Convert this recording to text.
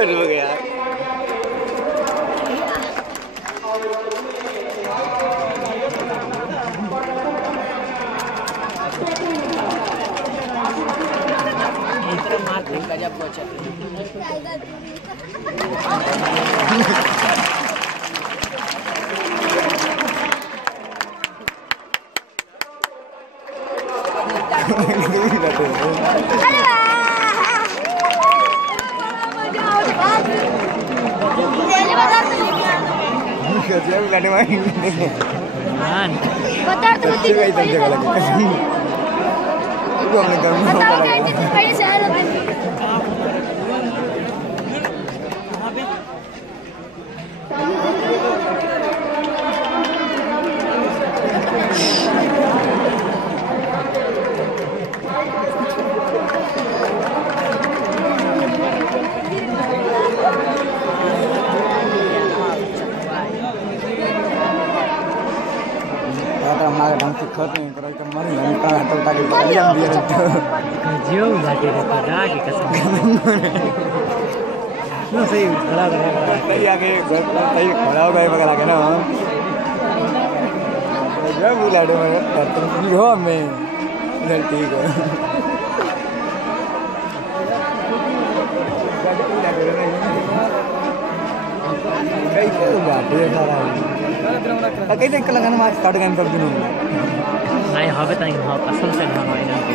बंद हो गया गजब बचा No sé, खड़ा आगे खड़ा होगा वगैरह के ना जब बुलाड़े में हो हमें इधर ठीक है कई दिन लगाना मार स्टार्ट करने तक दिन नहीं हवे ताई हां कसम से हां मायने के